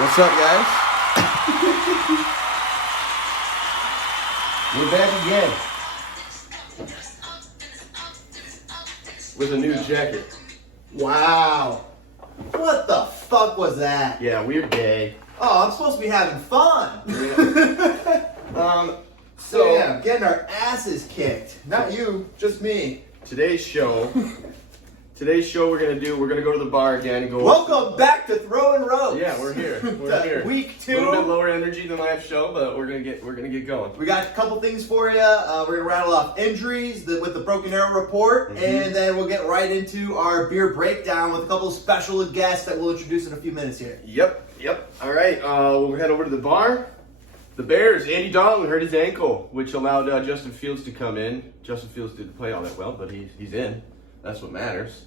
What's up, guys? We're back again with a new jacket. Wow. What the fuck was that? Yeah, we're gay. Oh, I'm supposed to be having fun. Yeah. So yeah, getting our asses kicked. Not you, just me. Today's show we're gonna go to the bar again and go. Welcome back to Throwing Ropes. Yeah, we're here. We're here. Week A little bit 2. lower energy than last show, but we're gonna get going. We got a couple things for you. We're gonna rattle off injuries with the Broken Arrow report, and then we'll get right into our beer breakdown with a couple of special guests that we'll introduce in a few minutes here. Yep. All right. We'll head over to the bar. The Bears. Andy Dalton hurt his ankle, which allowed Justin Fields to come in. Justin Fields didn't play all that well, but he's in. That's what matters.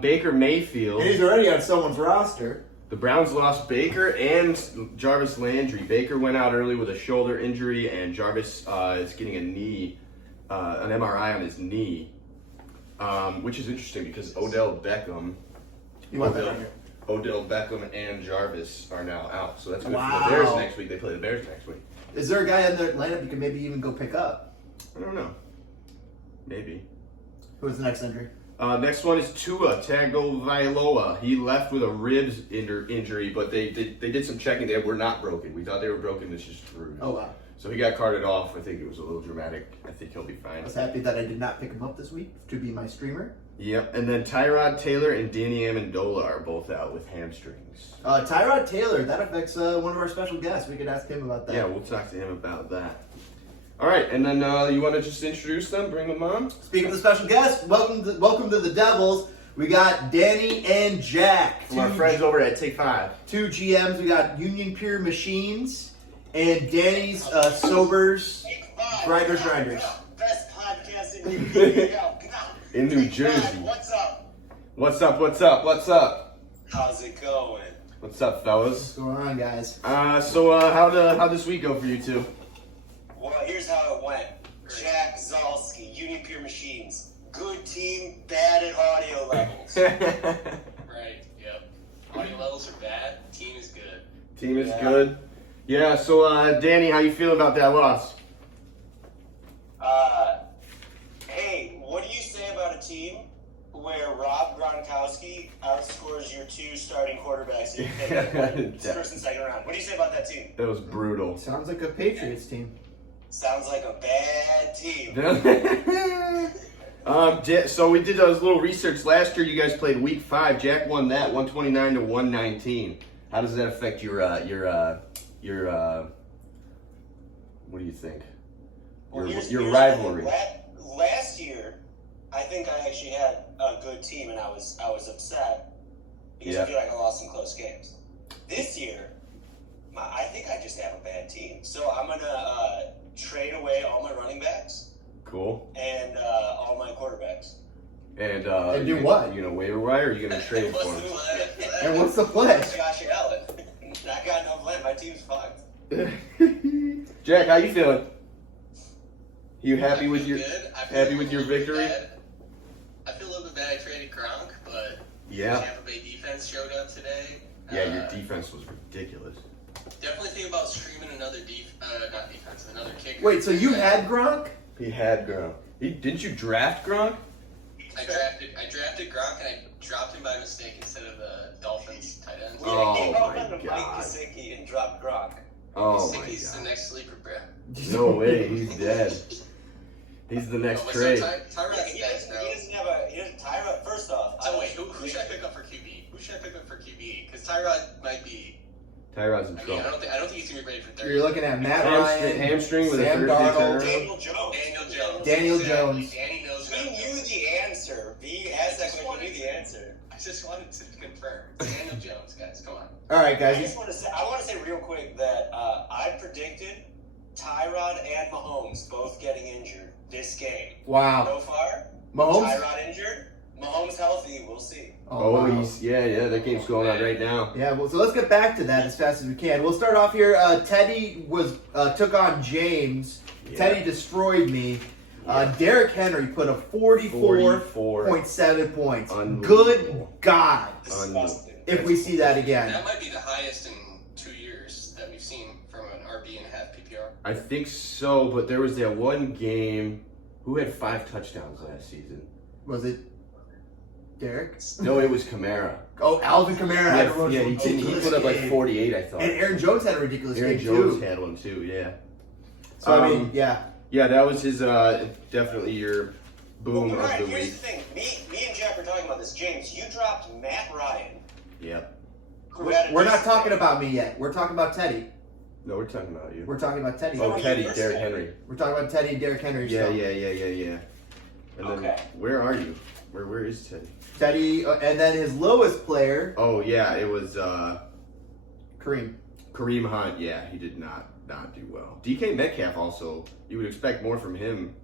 Baker Mayfield. And he's already on someone's roster. The Browns lost Baker and Jarvis Landry. Baker went out early with a shoulder injury, and Jarvis is getting an MRI on his knee, which is interesting because Odell Beckham and Jarvis are now out. So that's good for the Bears next week. They play the Bears next week. Is there a guy in their lineup you could maybe even go pick up? I don't know. Maybe. Who's the next injury? Next one is Tua Tagovailoa. He left with a ribs injury, but they did some checking. They were not broken. We thought they were broken. It's just bruised. Oh, wow. So he got carted off. I think it was a little dramatic. I think he'll be fine. I was happy that I did not pick him up this week to be my streamer. Yep. And then Tyrod Taylor and Danny Amendola are both out with hamstrings. Tyrod Taylor, that affects one of our special guests. We could ask him about that. Yeah, we'll talk to him about that. All right, and then you want to just introduce them, bring them on? Speaking of the special guests, welcome to the Devils. We got Danny and Jack. From our friends over at Take 5. 2 GMs. We got Union Pure Machines and Danny's Sobers Grinders. Best podcast in New Jersey. In New Jersey. What's up? What's up? How's it going? What's up, fellas? What's going on, guys? So how'd this week go for you two? Well, here's how it went. Jack Zalski, Union Pure Machines. Good team, bad at audio levels. Right, yep. Audio levels are bad, team is good. Team is good. Yeah, so Danny, how you feel about that loss? Hey, what do you say about a team where Rob Gronkowski outscores your 2 starting quarterbacks in the first and second round? What do you say about that team? That was brutal. Sounds like a Patriots team. Sounds like a bad team. So we did a little research last year. You guys played Week 5. Jack won that 129 to 119. How does that affect your what do you think? Your rivalry. Last year, I think I actually had a good team, and I was upset because I feel like I lost some close games. This year, I think I just have a bad team, so I'm gonna trade away all my running backs. Cool. And all my quarterbacks. And do what? Are you gonna waiver wire? Or are you gonna trade for him? And what's the play? Josh Allen. I got no plan. My team's fucked. Jack, how you feeling? You happy with your victory? I feel a little bit bad I traded Gronk, but Yeah. Tampa Bay defense showed up today. Yeah, your defense was ridiculous. Definitely think about streaming another another kicker. Wait, so you had Gronk? He had Gronk. Didn't you draft Gronk? I drafted Gronk and I dropped him by mistake instead of the Dolphins tight end. Oh, He my called him Mike God. Gesicki and dropped Gronk. Oh my Gesicki's the god. next sleeper, bro. No way, he's dead. He's the next trade. Tyrod's He next now. doesn't have a Tyrod. First off, So wait, who should I pick up for QB? Because Tyrod might be. Tyrod's in I trouble. don't think he's gonna be ready for 30. You're looking at Matt Ryan, Hamstring with a Sam Thursday Darnold, turnaround. Daniel Jones. Daniel Exactly. Jones. Danny knows We how to knew do it. the answer. B asked that question. We knew the answer. I just wanted to confirm. Daniel Jones, guys, come on. All right, I guys. just want to say real quick that I predicted Tyrod and Mahomes both getting injured this game. Wow. So far, Mahomes? Tyrod injured, Mahomes healthy. We'll see. Oh, wow. he's that game's going on right now. Yeah, well, so let's get back to that as fast as we can. We'll start off here. Teddy took on James. Yeah. Teddy destroyed me. Derrick Henry put a 44.7 points. Unbelievable. Good God. Disgusting. If we see that again. That might be the highest in RB and half PPR? I think so, but there was that one game. Who had 5 touchdowns last season? Was it Derek? No, it was Kamara. Oh, Alvin Kamara had a He put up like 48, I thought. And Aaron Jones had a ridiculous Aaron game Jones too. had one too, yeah. So I mean, yeah. Yeah, that was his, definitely your boom Well, of Ryan, the here's week. the thing. Me and Jack were talking about this. James, you dropped Matt Ryan. Yep. We're not talking about me yet. We're talking about Teddy. No, we're talking about you. We're talking about Teddy. Oh, you Teddy, first Derrick said. Henry. We're talking about Teddy and Derrick Henry. Yeah, so. yeah. And then, Okay. where are you? Where is Teddy? Teddy, and then his lowest player, Oh, yeah, it was, Kareem. Kareem Hunt. Yeah, he did not do well. DK Metcalf also, you would expect more from him,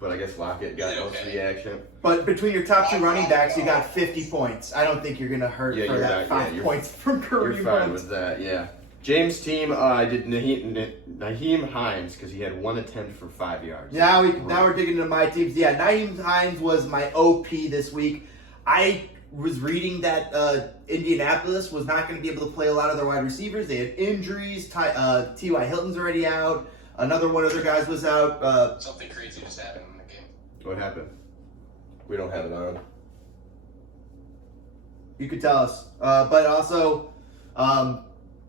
but I guess Lockett got Yeah, most of okay. the action. But between your top 2 running backs, you got 50 points. I don't think you're going to hurt Yeah, for you're that not- 5 yeah, points from You're Kareem fine Hunt. with that, yeah. James' team, I did Naheem Hines because he had 1 attempt for 5 yards. Now we're digging into my teams. Yeah, Naeem Hines was my OP this week. I was reading that Indianapolis was not going to be able to play a lot of their wide receivers. They had injuries. T.Y. Hilton's already out. Another one of their guys was out. Something crazy just happened in the game. What happened? We don't have it on. You could tell us. But also,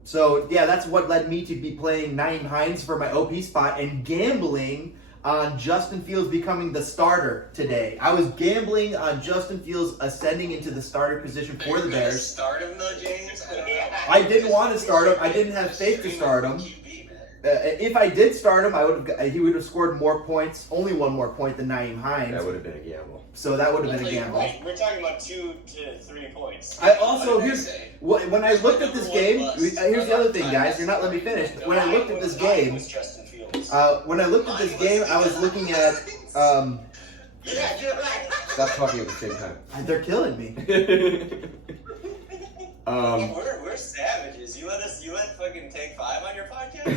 so yeah, that's what led me to be playing Naeem Hines for my OP spot and gambling on Justin Fields becoming the starter today. I was gambling on Justin Fields ascending into the starter position for the You're gonna Bears. Start him though, James? I don't know. I didn't want to start him. I didn't have faith to start him. QB, man. If I did start him, he would have scored more points, only 1 more point than Naeem Hines. That would have been a gamble. So that would have been a gamble. Wait, we're talking about 2 to 3 points. I also What did I here's say? when I looked at this game. Here's the other thing, guys. You're not letting me finish. When I looked at this game, was Justin Fields. when I looked at this game, I was looking at. Yeah, you're right. Stop talking at the same time. They're killing me. We're savages. You let fucking Take 5 on your podcast?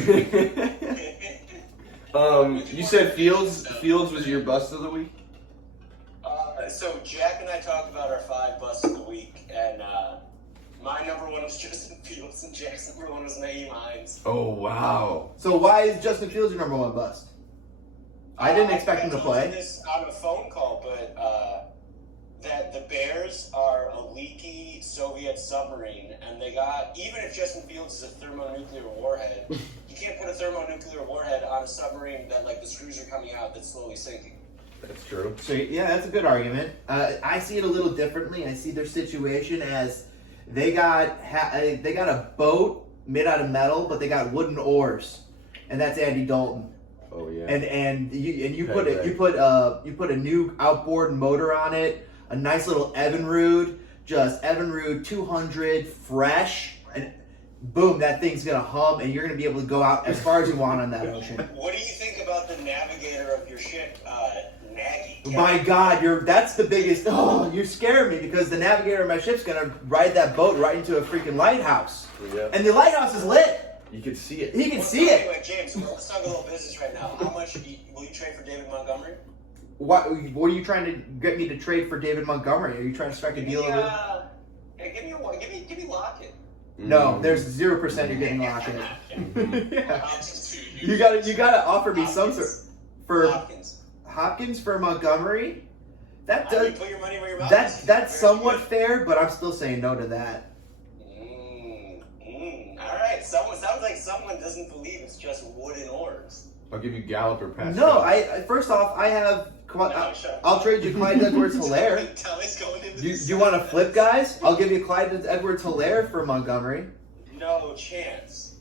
You said Fields was your bust of the week? So Jack and I talked about our 5 busts of the week, and my number 1 was Justin Fields, and Jack's number 1 was Naeem Hines. Oh, wow. So why is Justin Fields your number 1 bust? I didn't expect him to I told you play. this on a phone call, but that the Bears are a leaky Soviet submarine, and they got, even if Justin Fields is a thermonuclear warhead, you can't put a thermonuclear warhead on a submarine that like the screws are coming out that's slowly sinking. That's true. So yeah, that's a good argument. I see it a little differently. I see their situation as they got a boat made out of metal, but they got wooden oars, and that's Andy Dalton. Oh, yeah. And you Okay, put a new outboard motor on it, a nice little Evinrude, just Evinrude 200 fresh, and boom, that thing's gonna hum, and you're gonna be able to go out as far as you want on that ocean. What do you think about the navigator of your ship, Nagy? My God, that's the biggest. Oh, you scare me because the navigator of my ship's gonna ride that boat right into a freaking lighthouse, Yeah. and the lighthouse is lit. You can see it. He can see it. Anyway, James, well, let's talk a little business right now. How much will you trade for David Montgomery? What are you trying to get me to trade for David Montgomery? Are you trying to strike a deal? Give me Lockett. No, there's 0% you're getting Lockett. Yeah. You gotta offer me some sort for Hopkins for Montgomery. That I mean, does put your money where your mouth is. that's Very somewhat good. fair, but I'm still saying no to that. All right. Sounds like someone doesn't believe it's just wooden oars. I'll give you Gallup or Pascal. No, I first off I have. I'll trade you Clyde Edwards-Helaire. Tally's going into Do you want to flip, guys? I'll give you Clyde Edwards-Helaire for Montgomery. No chance.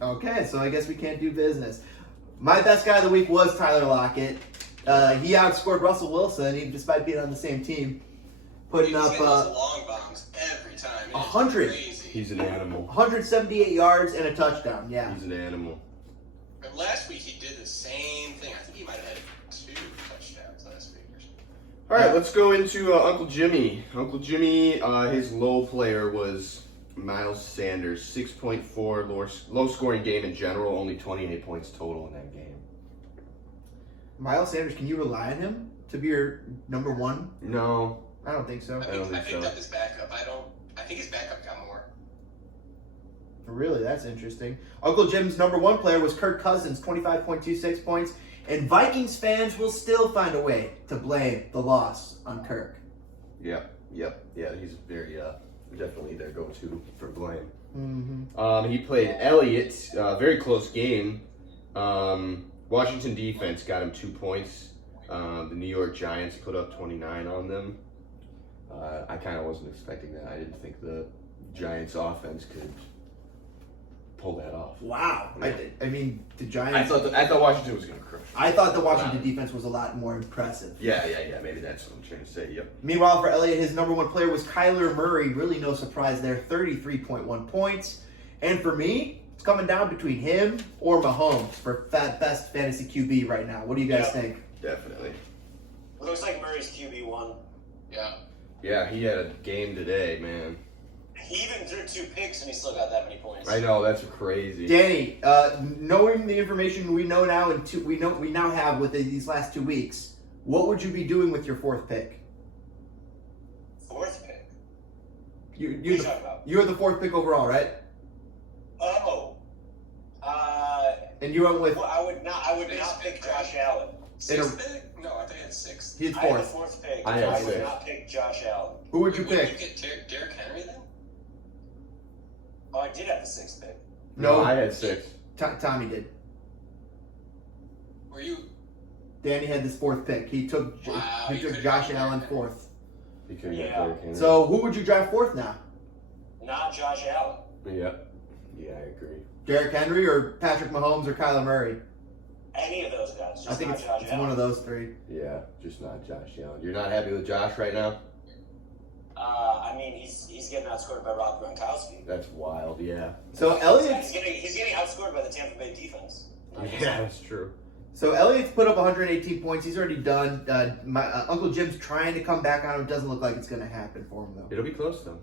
Okay, so I guess we can't do business. My best guy of the week was Tyler Lockett. He outscored Russell Wilson, despite being on the same team, putting He's up getting those long bombs every time. It's 100. crazy. He's an animal. 178 yards and a touchdown. Yeah. He's an animal. But last week he did the same thing. I think he might have had 2 touchdowns last week or something. All right, let's go into Uncle Jimmy. Uncle Jimmy, his low player was Miles Sanders, 6.4 low scoring game in general, only 28 points total in that game. Miles Sanders, can you rely on him to be your number 1? No. I don't think so. I don't think I picked so. up his backup. I think his backup got more. Really, that's interesting. Uncle Jim's number one player was Kirk Cousins, 25.26 points. And Vikings fans will still find a way to blame the loss on Kirk. Yeah, he's very definitely their go-to for blame. Mm-hmm. He played Elliott, very close game. Washington defense got him 2 points. The New York Giants put up 29 on them. I kind of wasn't expecting that. I didn't think the Giants offense could pull that off. Wow. Yeah. I mean, the Giants... I thought Washington was going to crush. I thought the Washington defense was a lot more impressive. Yeah. Maybe that's what I'm trying to say. Yep. Meanwhile, for Elliott, his number one player was Kyler Murray. Really no surprise there, 33.1 points. And for me, it's coming down between him or Mahomes for best fantasy QB right now. What do you guys think? Definitely. Looks like Murray's QB1. Yeah. Yeah, he had a game today, man. He even threw 2 picks and he still got that many points. I know, that's crazy. Danny, knowing the information we know now and we now have with these last 2 weeks, what would you be doing with your 4th pick? 4th pick? What are You're you talking about? the 4th pick overall, right? Oh. And you went with Well, I would not pick Josh Allen. Sixth pick? No, I think it's sixth. his I had the 4th. 4th pick. I had I would sixth. not pick Josh Allen. Who would you Would pick? you get Derrick Henry then? Oh, I did have the 6th pick. No, I had 6. Tommy did. Were you? Danny had this 4th pick. He took Wow, he you took could've Josh got Allen Derrick 4th. He could Yeah. get Derrick Henry. So who would you draft 4th now? Not Josh Allen. Yeah, I agree. Derrick Henry or Patrick Mahomes or Kyler Murray? Any of those guys. Just I think not it's Josh Allen. one of those 3. Yeah, just not Josh Allen. You're not happy with Josh right now? I mean, he's getting outscored by Rob Gronkowski. That's wild, yeah. So Elliott's He's getting outscored by the Tampa Bay defense. Yeah, that's true. Elliott's put up 118 points. He's already done. My Uncle Jim's trying to come back on him. It doesn't look like it's going to happen for him though. It'll be close though.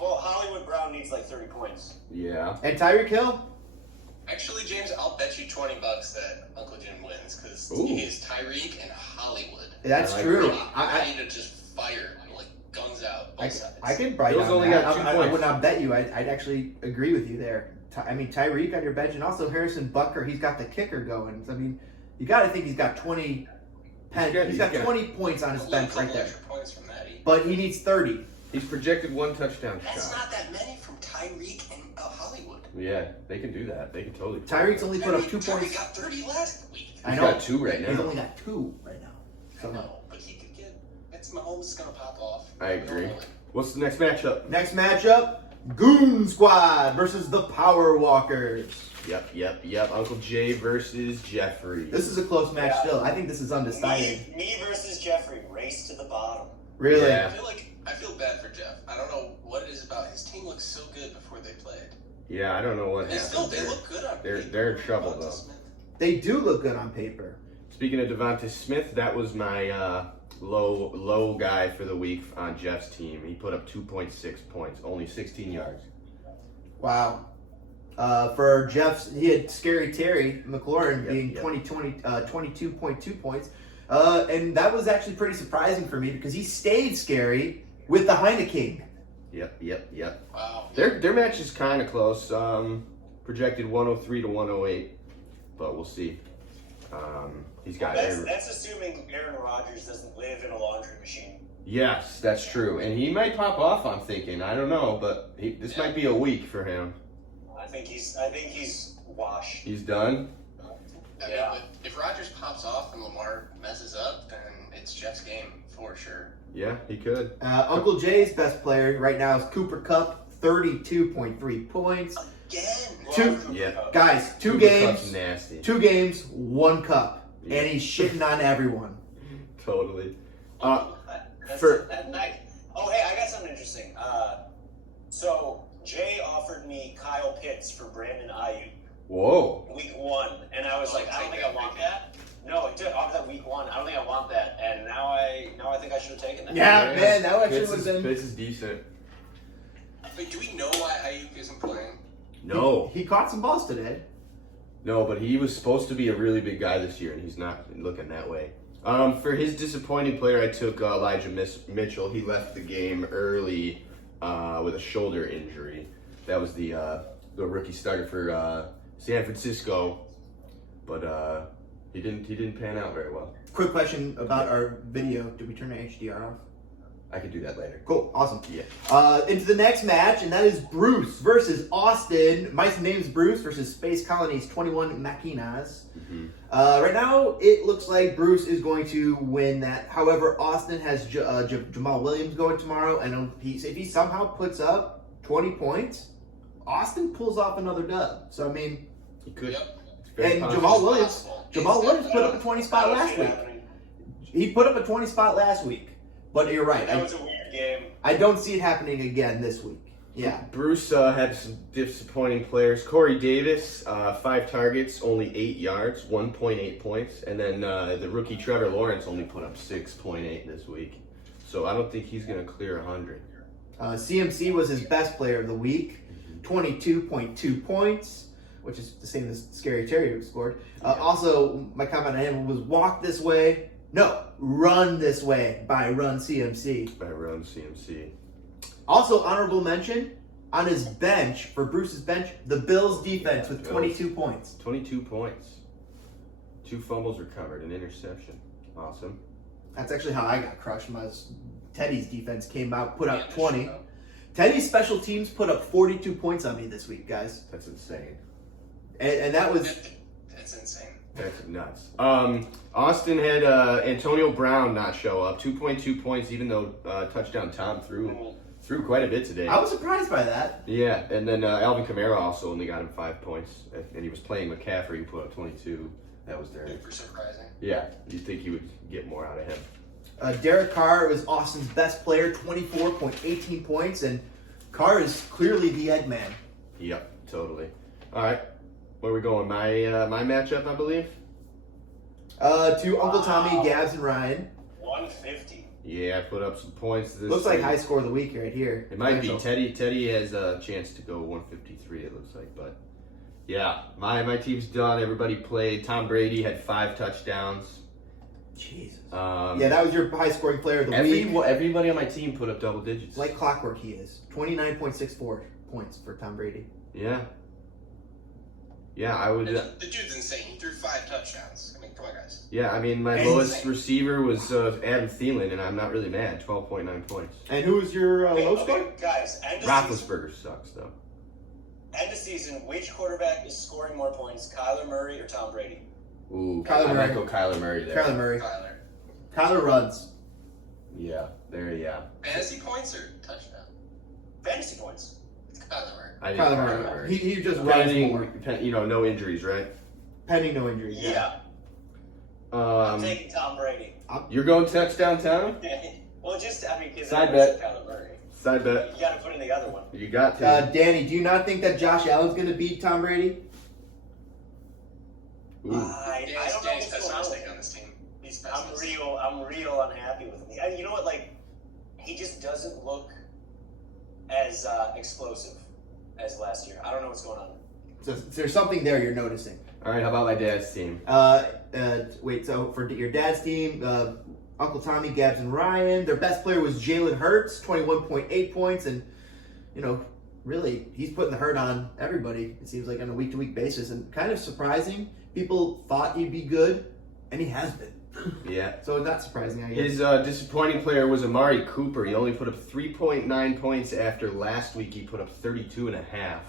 Well, Hollywood Brown needs like 30 points. Yeah. And Tyreek Hill? Actually, James, I'll bet you $20 that Uncle Jim wins because Ooh. he is Tyreek and Hollywood. That's I like true. Ready, ready to just fire like guns out both sides. I can write Bill's down only that. got 2 I points. would not bet you. I'd actually agree with you there. I mean, Tyreek on your bench, and also Harrison Butker. He's got the kicker going. So, I mean, you got to think he's got 20. He's got 20 points on his bench right there. Extra points from that. But he needs 30. He's projected 1 touchdown That's shot. not that many from Tyreek and Hollywood. Yeah, they can do that. They can totally. Tyreek's only put up 2 Tyreek points. got 30 last week. I He's know. got 2 right He's now. only got 2 right now. I So know, but he could get. It's Mahomes is gonna pop off. I agree. What's the next matchup? next matchup, Goon Squad versus the Power Walkers. Yep. Uncle Jay versus Jeffrey. This is a close match still. I think this is undecided. Me versus Jeffrey, race to the bottom. Really? Yeah. I feel bad for Jeff. I don't know what it is about his team. Looks so good before they played. Yeah, I don't know what They happened they there. look good on They're- paper. they're in trouble, Devonta though. Smith. They do look good on paper. Speaking of Devonta Smith, that was my low guy for the week on Jeff's team. He put up 2.6 points, only 16 yards. Wow. For Jeff's, he had Scary Terry McLaurin Yep, being yep. 22.2 points. And that was actually pretty surprising for me because he stayed scary with the Heineken. Yep. Wow. Their match is kind of close. Projected 103 to 108, but we'll see. He's got That's assuming Aaron Rodgers doesn't live in a laundry machine. Yes, that's true, and he might pop off. I'm thinking. I don't know, but this might be a week for him. I think he's washed. He's done. I mean, but if Rodgers pops off and Lamar messes up, then it's Jeff's game for sure. Yeah, he could. Uncle Jay's best player right now is Cooper Kupp, 32.3 points. Again. Guys, two Cooper games, Kupp's nasty. 2 games, 1 cup. Yeah. And he's shitting on everyone. Totally. That's for- that night. Oh, hey, I got something interesting. So Jay offered me Kyle Pitts for Brandon Ayuk Whoa. week 1, and I was like, I don't think I want that. No, he did offer that week 1. I don't think I want that, and now I think I should have taken that. Yeah, man, that actually Pitts would have been. Pitts is decent. Wait, do we know why Ayuk isn't playing? No. He caught some balls today. No, but he was supposed to be a really big guy this year, and he's not looking that way. For his disappointing player, I took Elijah Mitchell. He left the game early with a shoulder injury. That was the the rookie starter for San Francisco, but he didn't pan out very well. Quick question about our video. Did we turn the HDR off? I could do that later. Cool, awesome. Yeah. Into the next match, and that is Bruce versus Austin. My name's Bruce versus Space Colony's 21 Maquinas. Mm-hmm. Right now, it looks like Bruce is going to win that. However, Austin has Jamal Williams going tomorrow, and if he somehow puts up 20 points, Austin pulls off another dub. So, I mean, He could. Yep. It's very and possible. Jamal Williams put up a 20 spot last week. He put up a 20 spot last week. But you're right. That was a weird game. I don't see it happening again this week. Yeah. Bruce had some disappointing players. Corey Davis, 5 targets, only 8 yards, 1.8 points. And then the rookie Trevor Lawrence only put up 6.8 this week. So I don't think he's going to clear 100. CMC was his best player of the week. 22.2 points, which is the same as Scary Terry who scored. Also, my comment on him was walk this way. No, run this way by Run CMC. By Run CMC. Also, honorable mention, on his bench, for Bruce's bench, the Bills defense with 22 points. 22 points. 2 fumbles recovered, an interception. Awesome. That's actually how I got crushed. Teddy's defense came out, put up Yeah, 20. sure. Teddy's special teams put up 42 points on me this week, guys. That's insane. And that was... That's insane. That's nuts. Austin had Antonio Brown not show up. 2.2 points, even though touchdown Tom threw quite a bit today. I was surprised by that. Yeah, and then Alvin Kamara also only got him 5 points, and he was playing McCaffrey, who put up 22. That was there. Super surprising. Yeah, you'd think he would get more out of him. Derek Carr was Austin's best player, 24.18 points, and Carr is clearly the Eggman. Yep, totally. All right, where are we going? My matchup, I believe. To Uncle Tommy, Gabs, and Ryan. 150. Yeah, I put up some points. Looks like high score of the week right here. It might be Potential. Teddy. Teddy has a chance to go 153. It looks like, but yeah, my team's done. Everybody played. Tom Brady had 5 touchdowns. Jesus. Yeah, that was your high scoring player of the week. Everybody on my team put up double digits. Like clockwork, he is 29.64 points for Tom Brady. Yeah, I would. The dude's insane. He threw 5 touchdowns. I mean, come on, guys. Yeah, I mean, my lowest receiver was Adam Thielen, and I'm not really mad. 12.9 points. And who was your low score? Okay, guys, end of season, Roethlisberger sucks though. end of season, which quarterback is scoring more points, Kyler Murray or Tom Brady? Ooh, Kyler I Murray. might go Kyler Murray there. Kyler Murray. Kyler. Kyler runs. Yeah, there. Yeah. Fantasy points or touchdown? Fantasy points. Kyler Murray. I think Kyler Murray. He just runs more. Pending, no injuries, right? Pending no injuries. Yeah. I'm taking Tom Brady. You're going touchdown town? Well, just, I mean, because Side I bet. Kyler Murray. Side bet. You got to put in the other one. You got to. Danny, do you not think that Josh Allen's going to beat Tom Brady? Ooh. I don't know Danny's what's going on. pessimistic on this team. He's I'm pessimistic. real unhappy with him. And you know what? Like, he just doesn't look as explosive as last year. I don't know what's going on. So there's something there you're noticing. All right, how about my dad's team? Wait, so for your dad's team, Uncle Tommy, Gabs, and Ryan, their best player was Jalen Hurts, 21.8 points, and, really, he's putting the hurt on everybody, it seems like, on a week-to-week basis, and kind of surprising. People thought he'd be good, and he has been. Yeah. So not surprising, I guess. His disappointing player was Amari Cooper. He only put up 3.9 points after last week. He put up 32 and a half.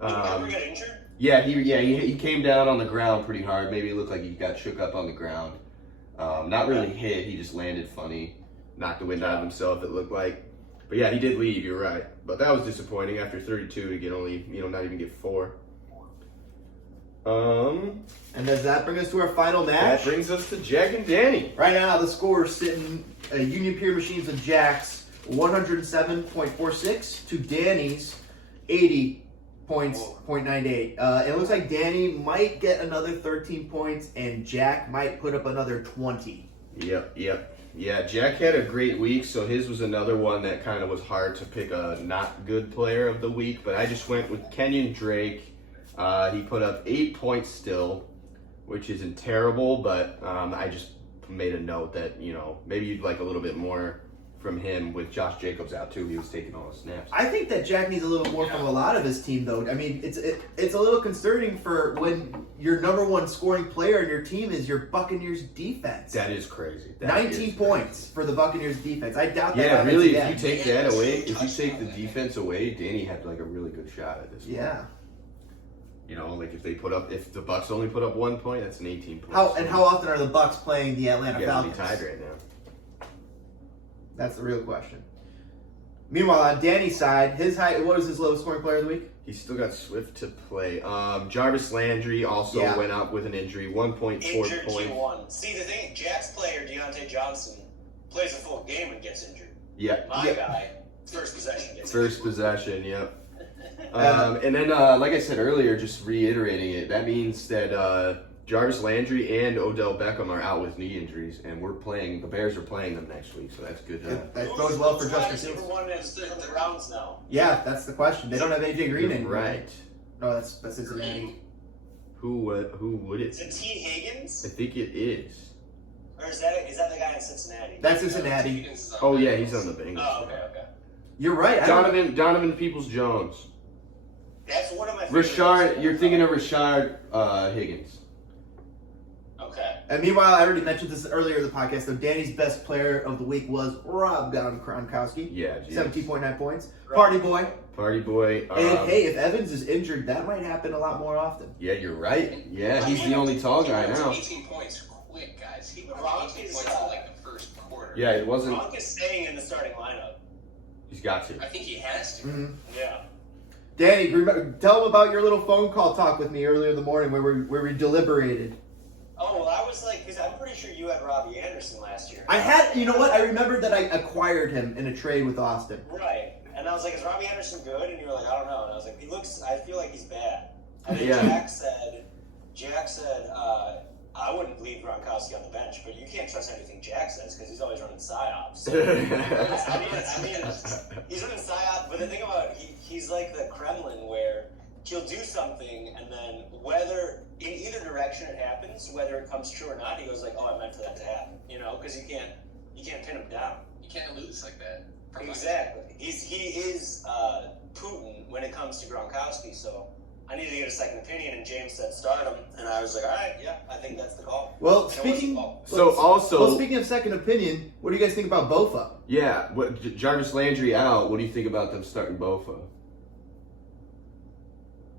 Did he ever get injured? Yeah, he came down on the ground pretty hard. Maybe it looked like he got shook up on the ground. Not really hit. He just landed funny, knocked the wind out of himself. It looked like, but yeah, he did leave. You're right. But that was disappointing after 32 to get only not even get 4. And does that bring us to our final match? That brings us to Jack and Danny. Right now, the score is sitting Union Pier Machines and Jack's 107.46 to Danny's 80.98. It looks like Danny might get another 13 points, and Jack might put up another 20. Yep. Yeah, Jack had a great week, so his was another one that kind of was hard to pick a not good player of the week, but I just went with Kenyon Drake. He put up 8 points still, which isn't terrible, but I just made a note that, maybe you'd like a little bit more from him with Josh Jacobs out too. He was taking all the snaps. I think that Jack needs a little more from a lot of his team, though. I mean, it's a little concerning for when your number one scoring player in your team is your Buccaneers defense. That is crazy. 19 points for the Buccaneers defense. I doubt that. Yeah, happens really. again. If you take that away, if you take the defense away, Danny had like a really good shot at this. Yeah. One. You know, like if the Bucks only put up 1 point, that's an 18 point. How often are the Bucks playing the Atlanta yeah, Falcons? tied right now. That's the real question. Meanwhile, on Danny's side, what was his lowest scoring player of the week? He's still got Swift to play. Jarvis Landry also went out with an injury, 1.4 Injured points. Q1. See, the thing, Jack's player, Deontay Johnson, plays a full game and gets injured. Yeah. My guy, first possession gets First injured. possession, yep. And then, like I said earlier, just reiterating it, that means that Jarvis Landry and Odell Beckham are out with knee injuries, and the Bears are playing them next week, so that's good. That goes well for Justin Fields. Fields. Number one is the Browns now. Yeah, that's the question. They don't have AJ Green anymore. Right. No, that's Cincinnati. Who would Is it? it T. Higgins? I think it is. Or is that the guy in Cincinnati? That's Cincinnati. Higgins is on Oh, the yeah, Bengals. he's on the Bengals. Oh, okay. You're right. Donovan Peoples-Jones. That's one of my favorite Rashard, you're thinking of Rashard Higgins. Okay. And meanwhile, I already mentioned this earlier in the podcast, so Danny's best player of the week was Rob Gronkowski. Yeah, geez. 17.9 points. Party boy. Party boy. And hey, if Evans is injured, that might happen a lot more often. Yeah, you're right. Yeah, he's the only tall guy now. 18 points quick, guys. He put Gronk 18 is, points in like the first quarter. Yeah, it wasn't. Gronk is staying in the starting lineup. He's got to. I think he has to. Mm-hmm. Yeah. Danny, tell them about your little phone call talk with me earlier in the morning where we deliberated. Oh, well, I was like, because I'm pretty sure you had Robbie Anderson last year. You know what? I remembered that I acquired him in a trade with Austin. Right. And I was like, is Robbie Anderson good? And you were like, I don't know. And I was like, I feel like he's bad. And then Yeah. Jack said, I wouldn't leave Gronkowski on the bench, but you can't trust anything Jack says because he's always running psyops. I mean, he's running psyops, but the thing about he's like the Kremlin where he'll do something and then whether in either direction it happens, whether it comes true or not, he goes like, oh, I meant for that to happen, because you can't pin him down. You can't lose like that. Exactly. He is Putin when it comes to Gronkowski, so I need to get a second opinion, and James said start him, and I was like, all right, yeah, I think that's the call. Well, And it was speaking the call. speaking of second opinion, what do you guys think about Bofa? Yeah, Jarvis Landry out. What do you think about them starting Bofa?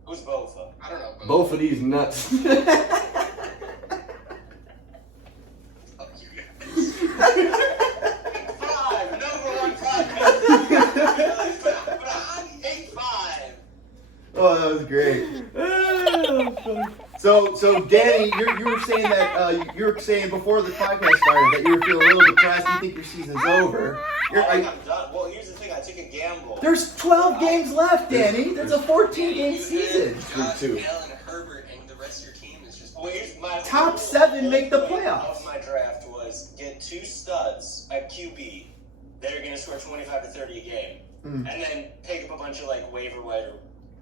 Who's Bofa? I don't know. Both of these nuts. Fuck you guys. 5, number 1 podcast. But I hate 5. Oh, that was great. So Danny, you were saying that you were saying before the podcast started that you were feeling a little depressed. You think your season's over. I'm done. Well, here's the thing. I took a gamble. There's 12 games left, Danny. That's a 14-game season. Josh Two. Allen, Herbert, and the rest of your team is just. Well, here's my Top 7 make the point playoffs. Of my draft was get 2 studs at QB that are going to score 25 to 30 a game, and then pick up a bunch of like waiver wire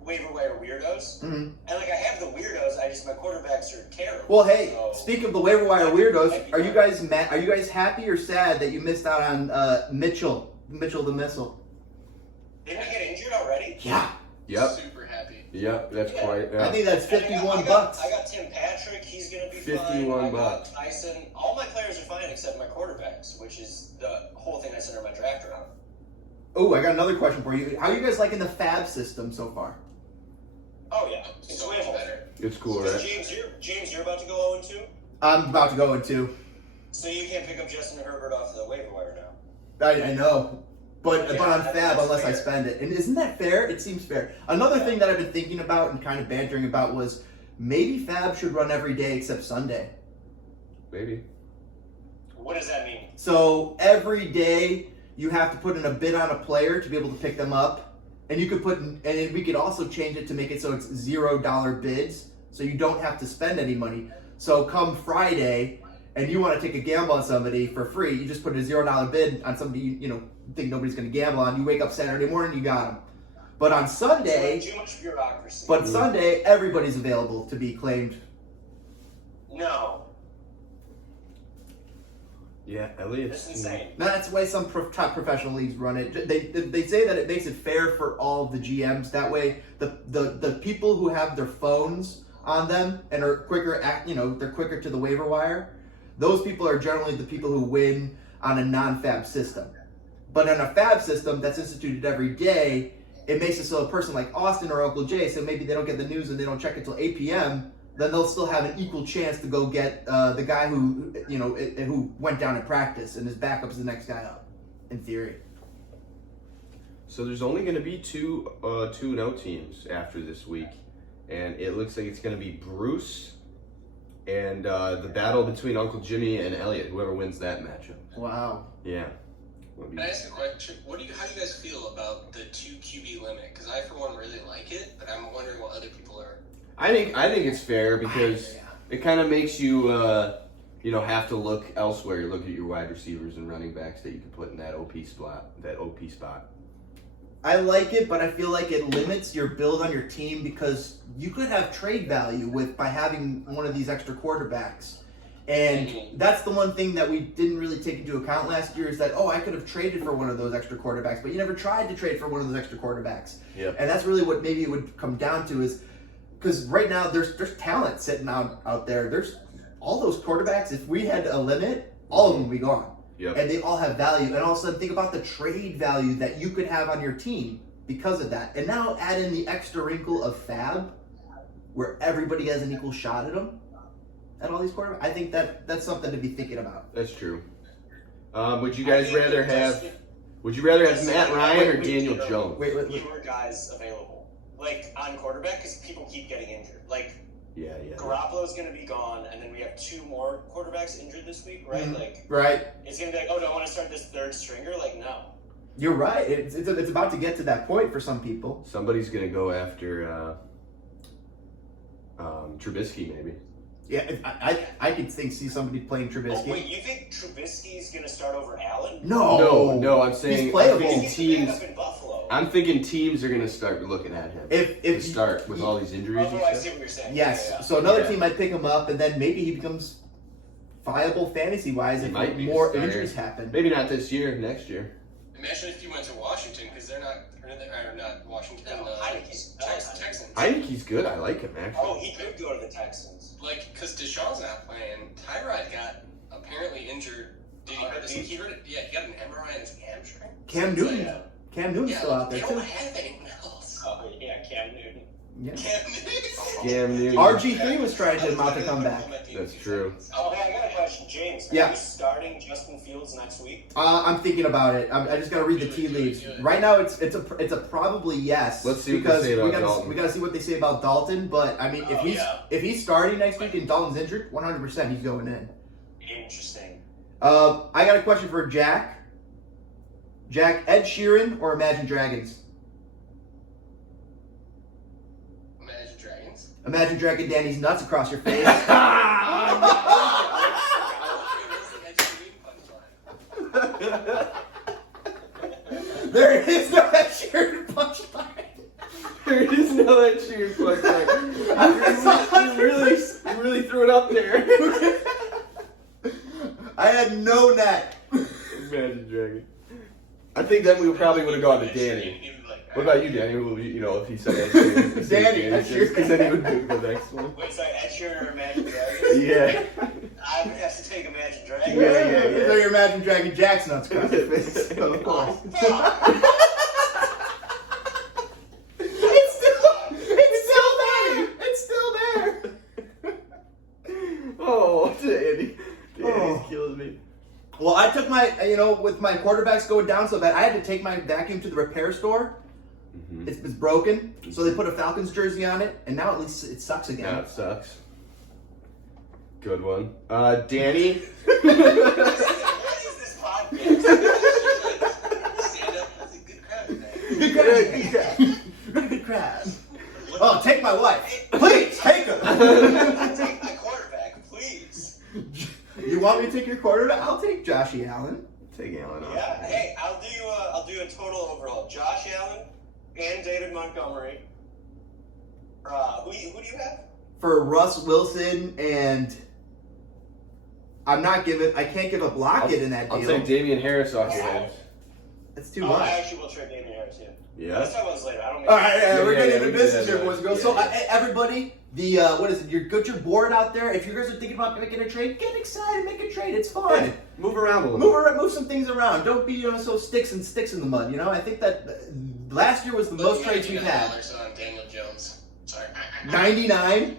weirdos. Mm-hmm. And like I have the weirdos, my quarterbacks are terrible. Well, hey, so, speak of the waiver wire weirdos, are you guys happy or sad that you missed out on Mitchell the Missile? Didn't he get injured already? Yeah. Yep. Super happy. Yep. That's quite. I think that's And $51. I got Tim Patrick. He's going to be fine. $51. I got Tyson. All my players are fine except my quarterbacks, which is the whole thing I center my draft around. Oh, I got another question for you. How are you guys liking the Fab system so far? Oh yeah, it's So way much more. better. It's cool, Because right? James, you're about to go 0-2, I'm about to go into. so you can't pick up Justin Herbert off the waiver wire now. I know. But Yeah, on that's Fab, unless I fair. spend it. And isn't that fair? It seems fair. Another thing that I've been thinking about and kind of bantering about was maybe Fab should run every day except Sunday. Maybe. What does that mean? So every day you have to put in a bid on a player to be able to pick them up. And you could and we could also change it to make it so it's $0 bids, so you don't have to spend any money. So come Friday, and you want to take a gamble on somebody for free, you just put a $0 bid on somebody you think nobody's going to gamble on. You wake up Saturday morning, you got them. But on Sunday, Too much bureaucracy. but Sunday everybody's available to be claimed. No. Yeah, Elliott's It's insane. That's why some top professional leagues run it. They say that it makes it fair for all of the GMs. That way, the people who have their phones on them and are quicker they're quicker to the waiver wire. Those people are generally the people who win on a non-fab system. But in a fab system that's instituted every day, it makes it so a person like Austin or Uncle Jay, so maybe they don't get the news and they don't check it till 8 p.m., then they'll still have an equal chance to go get the guy who who went down in practice, and his backup's the next guy up, in theory. So there's only going to be two 2-0 teams after this week, and it looks like it's going to be Bruce and the battle between Uncle Jimmy and Elliott. Whoever wins that matchup. Wow. Yeah. Can I ask a question? How do you guys feel about the 2 QB limit? Because I, for one, really like it, but I'm wondering what other people are. I think it's fair because it kind of makes you have to look elsewhere. You look at your wide receivers and running backs that you can put in that OP spot. I like it, but I feel like it limits your build on your team because you could have trade value by having one of these extra quarterbacks. And that's the one thing that we didn't really take into account last year is that, I could have traded for one of those extra quarterbacks, but you never tried to trade for one of those extra quarterbacks. Yep. And that's really what maybe it would come down to is because right now there's talent sitting out there. There's all those quarterbacks. If we had a limit, all of them would be gone. Yep. And they all have value. And all of a sudden, think about the trade value that you could have on your team because of that. And now add in the extra wrinkle of fab, where everybody has an equal shot at them, at all these quarterbacks. I think that's something to be thinking about. That's true. Would you guys rather have Matt Ryan or Daniel Jones? Wait. Fewer guys available, like on quarterback, because people keep getting injured. Like Yeah. Garoppolo's going to be gone, and then we have 2 more quarterbacks injured this week, right? Mm-hmm. Right. It's going to be like, do I want to start this third stringer? Like, no. You're right. It's about to get to that point for some people. Somebody's gonna go after Trubisky, maybe. Yeah, I could see somebody playing Trubisky. Oh, wait, you think Trubisky's going to start over Allen? No. I'm saying He's playable. I'm thinking teams are gonna start looking at him. If start with all these injuries. Oh, and I stuff. see what you're saying. Yes. Yeah. So another team might pick him up, and then maybe he becomes viable fantasy-wise He if might be more the starter. injuries happen. Maybe not this year, next year. Imagine if you went to Washington, because they're not Washington. No, Heineke's Texans. Heineke's good. I like him actually. Oh, he could go to the Texans. Because Deshaun's not playing. Tyrod got apparently injured. Did he hurt his? He hurt it. Yeah, he got an MRI on his hamstring. Cam Newton. Yeah. Cam Newton's still out there They too. don't have anyone else. Oh, yeah, Cam Newton. Yeah. Cam Newton. RG3 was trying to mount a comeback. That's true. Oh, hey, I got a question, James. Yeah. Are you starting Justin Fields next week? I'm thinking about it. I just gotta read the tea leaves. Right now, it's a probably yes. Let's see what because they say about we gotta, Dalton. We gotta see what they say about Dalton. But I mean, if he's starting next week and Dalton's injured, 100% he's going in. Interesting. I got a question for Jack. Jack, Ed Sheeran or Imagine Dragons? Imagine Dragons. Imagine dragging Danny's nuts across your face. There is no Ed Sheeran punchline. There is no Ed Sheeran punchline. You really threw it up there. I had no neck. Imagine Dragon. I think then we probably would have gone to Danny. What about you, Danny? If he said Ed Sheeran, Danny, Ed Sheeran. because then he would do the next one. Wait, sorry, Ed Sheeran or Imagine Dragons? Yeah. I would have to take Imagine Dragons. Yeah. So you're Imagine dragging Jack's nuts across your face. Oh, fuck. It's still there. Oh, Danny. Danny's killing me. Well, I took my, with my quarterbacks going down so bad, I had to take my vacuum to the repair store. Mm-hmm. It's broken, so they put a Falcons jersey on it, and now at least it sucks again. Now it sucks. Good one. Danny. What is this podcast? Stand up. That's a good crowd today. Good crap. Oh, take my wife. Please, take her. Take my quarterback, please. You want me to take your quarterback? I'll take Joshy Allen. Take Allen off. Yeah, hey, I'll do a total overall. Josh Allen and David Montgomery. Who do you have? For Russ Wilson and I can't give up Lockett in that deal. I'll take Damian Harris off your hands. That's too I much. actually will trade Damian Harris too. Yeah. Let's talk about this later. I don't mean All right, we're Yeah, getting we into can business do here, that. boys and girls. Yeah, So, yeah. everybody, what is it? Got your board out there. If you guys are thinking about making a trade, get excited, make a trade. It's fun. Yeah, move around a little. Move some things around. Don't be so sticks in the mud. I think that last year was the most trades we've had. $99 on Daniel Jones. Sorry. 99.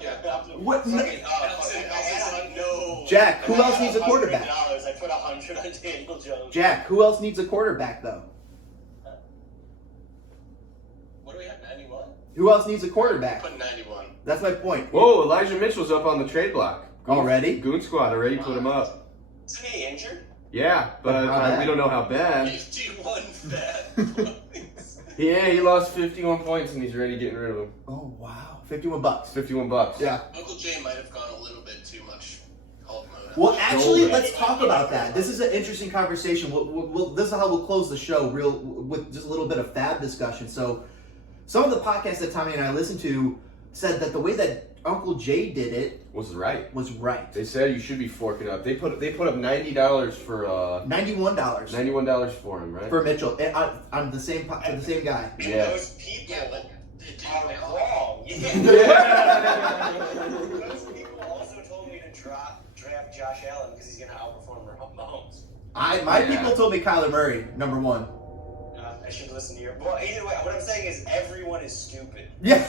Yeah. What? Fucking, I had no. Jack, who I had else needs a quarterback? $100. I put 100 on Daniel Jones. Jack, who else needs a quarterback though? What do we have? 91. Who else needs a quarterback? Put 91. That's my point. Whoa, Elijah Mitchell's up on the trade block. Already? Goon Squad already put him up. Isn't he injured? Yeah, but we don't know how bad. 51 fat. Yeah, he lost 51 points and he's already getting rid of him. Oh wow, $51. 51 bucks. Yeah. Uncle Jay might have gone a little bit too much Hulk mode. Well, actually, let's talk about that. This is an interesting conversation. This is how we'll close the show, with just a little bit of fab discussion. So, some of the podcasts that Tommy and I listened to said that the way that Uncle Jay did it Was right. was right. They said you should be forking up. They put up $90 for $91 $91 for him, right? for Mitchell on the same for the same guy. Yeah. Those people Yeah, but it didn't are matter. wrong. Yeah. Those people also told me to draft Josh Allen because he's going to outperform Mahomes. My people told me Kyler Murray #1. I should listen to your. Well, either way, what I'm saying is everyone is stupid. Yeah.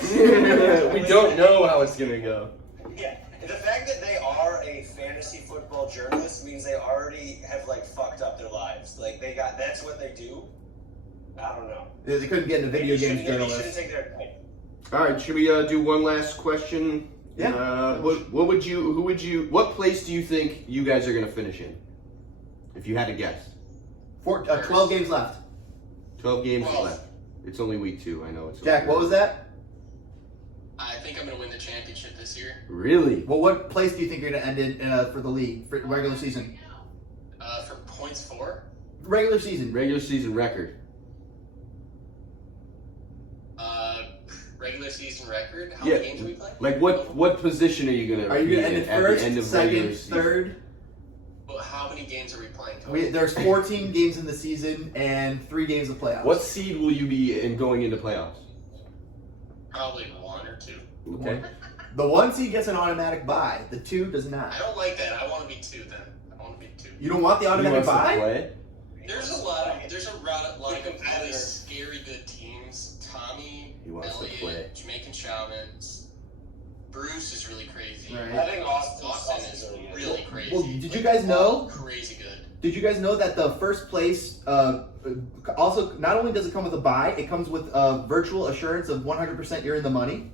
We don't know how it's gonna go. Yeah, and the fact that they are a fantasy football journalist means they already have fucked up their lives. That's what they do. I don't know. They couldn't get into video Maybe games they shouldn't journalists. take their advice. All right, should we do one last question? Yeah. What place do you think you guys are gonna finish in? If you had to guess. 12 games left. 12 games Well, left. It's only week 2. I know it's. Jack, only what was that? I think I'm going to win the championship this year. Really? Well, what place do you think you're going to end in for the league for regular season? For points for? Regular season. Regular season record. Regular season record? How Yeah. many games are we playing? Like what position are you gonna? Are you going to end in at the first, end of regular second, season? third? Well, how many games are we playing total? There's 14 games in the season and 3 games of playoffs. What seed will you be in going into playoffs? Probably 1 or 2. Okay. The 1 seed gets an automatic bye. The 2 does not. I don't like that. I want to be 2 then. I want to be 2. You don't want the He automatic wants to bye? play. There's a lot of really scary good teams. Tommy, He wants to Elliott, play. Jamaican Shamans. Bruce is really crazy. Right. I think Austin Austin's is really good. really crazy. Well, did you guys know? Crazy good. Did you guys know that the first place also not only does it come with a bye, it comes with a virtual assurance of 100% you're in the money.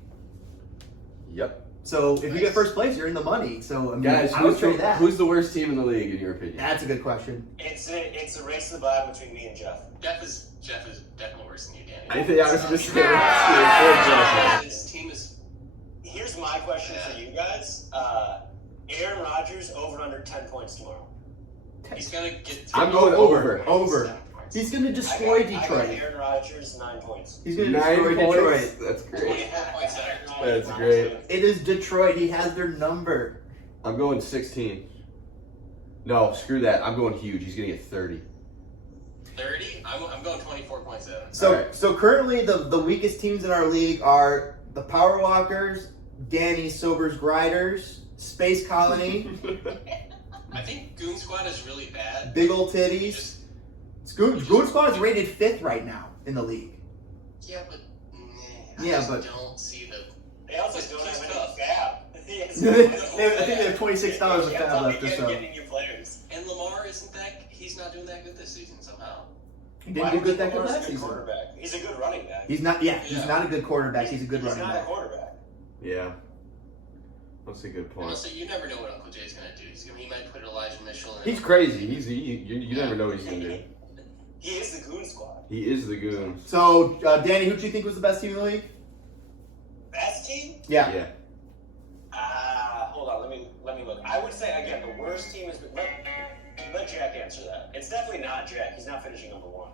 Yep. So if you get first place, you're in the money. So I mean, Guys, I would trade that. who's the worst team in the league in your opinion? That's a good question. It's a race to the bottom between me and Jeff. Jeff is definitely worse than you, Danny. I think I was just saying. His team is. Here's my question for you guys. Aaron Rodgers over and under 10 points tomorrow. He's gonna get. I'm going over. Over. He's going to destroy I got Detroit. Aaron Rodgers 9 points. He's going to 9 destroy points. Detroit. That's great. Yeah, That's great. It is Detroit. He has their number. I'm going 16. No, screw that. I'm going huge. He's gonna get 30. 30. I'm going 24.7. So Alright. so currently the weakest teams in our league are the Power Walkers, Danny Sober's Grinders, Space Colony, I think Goon Squad is really bad. Big Ol' Titties. Goon Squad is rated 5th right now in the league. Yeah, but. Yeah, I but- don't see the. They also don't have any fab. I think they have $26 of fab left or so. Getting new players. And Lamar isn't that. He's not doing that good this season somehow. He didn't do good that good Lamar's a last season. quarterback. He's a good running back. He's not. Yeah, he's Yeah. not a good quarterback. He's a good running He's not a back. quarterback. Yeah. That's a good point. Honestly, you never know what Uncle Jay's gonna do. He might put Elijah Mitchell in. He's crazy. You never know what he's gonna do. He is the Goon Squad. He is the goon. So Danny, who do you think was the best team in the league? Best team? Yeah. Yeah. Hold on. Let me look. I would say again the worst team is. Let Jack answer that. It's definitely not Jack. He's not finishing number 1.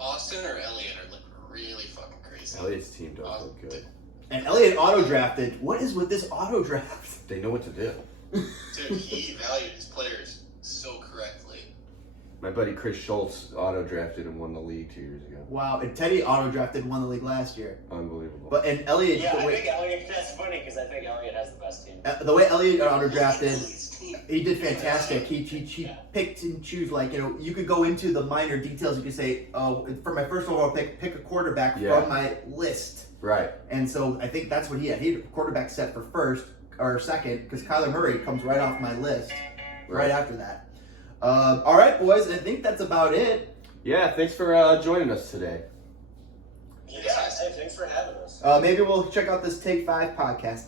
Austin or Elliott are looking really fucking crazy. Elliott's team does look good. And Elliott auto drafted. What is with this auto draft? They know what to do. Dude, he valued his players so correctly. My buddy Chris Schultz auto-drafted and won the league 2 years ago. Wow, and Teddy auto-drafted and won the league last year. Unbelievable. But and Elliott, Yeah, I think Elliott. That's funny because I think Elliott has the best team. the way Elliott auto-drafted, he did fantastic. He picked and choose, like, you know, you could go into the minor details. You could say, oh, for my first overall pick a quarterback from my list. Right. And so I think that's what he had. He had a quarterback set for first or second because Kyler Murray comes right off my list right after that. All right, boys. I think that's about it. Yeah, thanks for joining us today. Yeah, hey, thanks for having us. Maybe we'll check out this Take 5 podcast.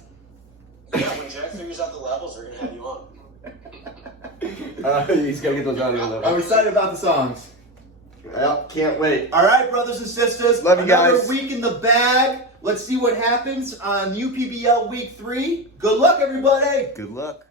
Yeah, when Jack figures out the levels, we're gonna have you on. He's got to get those audio levels. I'm excited about the songs. Well, can't wait. All right, brothers and sisters. Love you guys. Another week in the bag. Let's see what happens on UPBL Week 3. Good luck, everybody. Good luck.